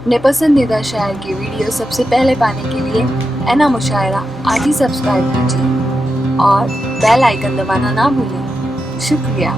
अपने पसंदीदा शायर की वीडियो सबसे पहले पाने के लिए एना मुशायरा आज ही सब्सक्राइब कीजिए और बेल आइकन दबाना ना भूलें। शुक्रिया।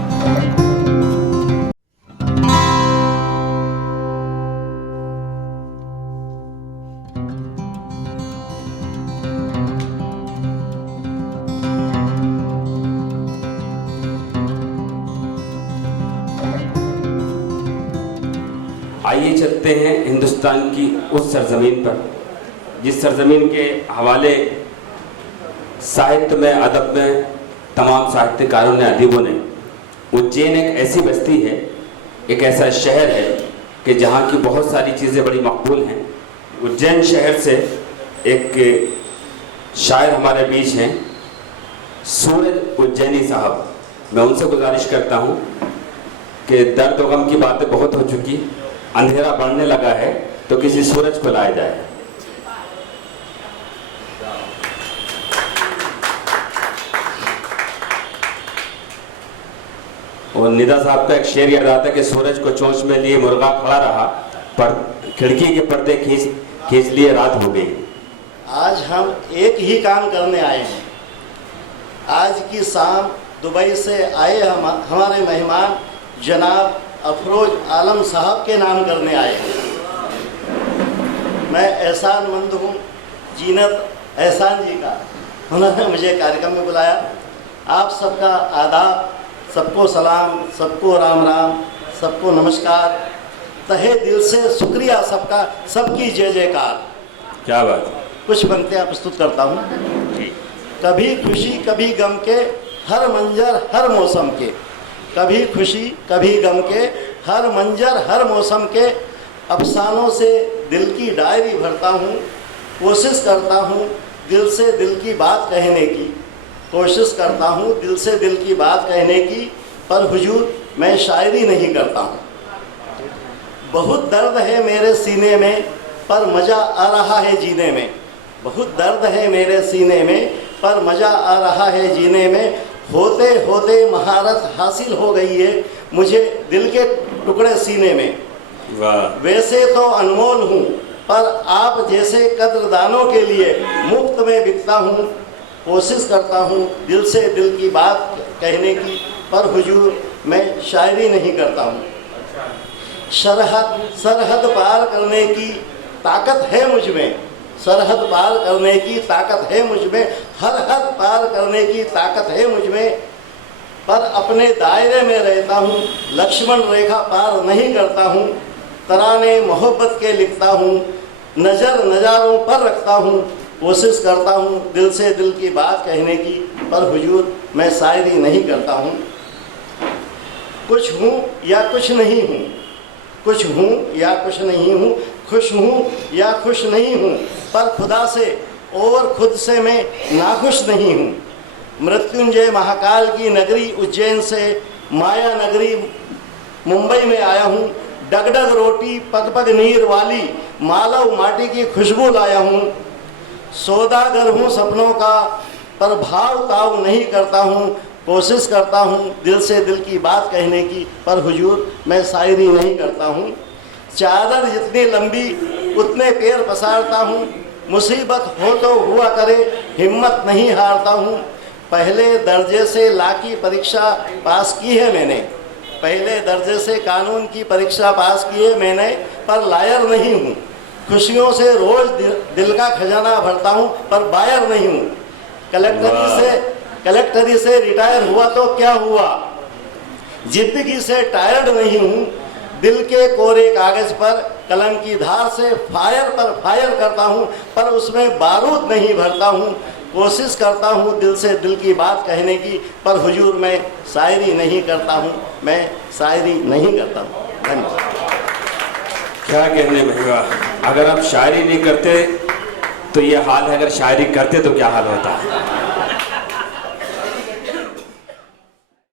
आइए चलते हैं हिंदुस्तान की उस सरजमीन पर जिस सरजमीन के हवाले साहित्य में, अदब में तमाम साहित्यकारों ने, अदीबों ने। उज्जैन एक ऐसी बस्ती है, एक ऐसा शहर है कि जहाँ की बहुत सारी चीज़ें बड़ी मकबूल हैं। उज्जैन शहर से एक शायर हमारे बीच हैं, सूरज उज्जैनी साहब। मैं उनसे गुजारिश करता हूँ कि दर्द व गम की बातें बहुत हो चुकी, अंधेरा बढ़ने लगा है, तो किसी सूरज को लाया जाए। और निदा साहब का एक शेर याद आता है कि सूरज को चोंच में लिए मुर्गा खड़ा रहा, पर खिड़की के पर्दे खींच लिए रात हो गई। आज हम एक ही काम करने आए हैं। आज की शाम दुबई से आए हमारे मेहमान जनाब अफरोज आलम साहब के नाम करने आए हैं। मैं एहसानमंद हूँ जीनत एहसान जी का, उन्होंने मुझे कार्यक्रम में बुलाया। आप सबका आदाब, सबको सलाम, सबको राम राम, सबको नमस्कार, तहे दिल से शुक्रिया सबका, सबकी जय जयकार। क्या बात। कुछ पंक्तियाँ प्रस्तुत करता हूँ। कभी खुशी कभी गम के हर मंजर हर मौसम के, कभी खुशी कभी गम के हर मंजर हर मौसम के, अफसानों से दिल की डायरी भरता हूँ, कोशिश करता हूँ दिल से दिल की बात कहने की, कोशिश करता हूँ दिल से दिल की बात कहने की, पर हुजूर मैं शायरी नहीं करता हूँ। बहुत दर्द है मेरे सीने में पर मज़ा आ रहा है जीने में, बहुत दर्द है मेरे सीने में पर मज़ा आ रहा है जीने में, होते होते महारत हासिल हो गई है मुझे दिल के टुकड़े सीने में। वैसे तो अनमोल हूँ पर आप जैसे कद्रदानों के लिए मुफ्त में बिकता हूँ, कोशिश करता हूँ दिल से दिल की बात कहने की, पर हुजूर मैं शायरी नहीं करता हूँ। सरहद पार करने की ताकत है मुझ में, सरहद पार करने की ताकत है मुझ में, हर हद पार करने की ताकत है मुझ में, पर अपने दायरे में रहता हूँ, लक्ष्मण रेखा पार नहीं करता हूँ, तराने मोहब्बत के लिखता हूँ, नज़र नज़ारों पर रखता हूँ, कोशिश करता हूँ दिल से दिल की बात कहने की, पर हुजूर मैं शायरी नहीं करता हूँ। कुछ हूँ या कुछ नहीं हूँ, कुछ हूँ या कुछ नहीं हूँ, खुश हूँ या खुश नहीं हूँ, पर खुदा से और खुद से मैं नाखुश नहीं हूँ। मृत्युंजय महाकाल की नगरी उज्जैन से माया नगरी मुंबई में आया हूँ, डगडग रोटी पग पग नीर वाली मालव माटी की खुशबू लाया हूँ। सौदागर हूँ सपनों का पर भाव ताव नहीं करता हूँ, कोशिश करता हूँ दिल से दिल की बात कहने की, पर हुजूर मैं शायरी नहीं करता हूँ। चादर जितनी लंबी उतने पैर पसारता हूँ, मुसीबत हो तो हुआ करे हिम्मत नहीं हारता हूँ। पहले दर्जे से लॉ की परीक्षा पास की है मैंने, पहले दर्जे से कानून की परीक्षा पास की है मैंने, पर लायर नहीं हूँ। खुशियों से रोज़ दिल का खजाना भरता हूँ, पर बायर नहीं हूँ। कलेक्टरी से रिटायर हुआ तो क्या हुआ, जिंदगी से टायर्ड नहीं हूँ। दिल के कोरे कागज़ पर कलम की धार से फायर पर फायर करता हूँ, पर उसमें बारूद नहीं भरता हूँ। कोशिश करता हूँ दिल से दिल की बात कहने की, पर हुजूर मैं शायरी नहीं करता हूँ, मैं शायरी नहीं करता हूँ। धन्यवाद। क्या कहने भैया, अगर आप शायरी नहीं करते तो ये हाल है, अगर शायरी करते तो क्या हाल होता है।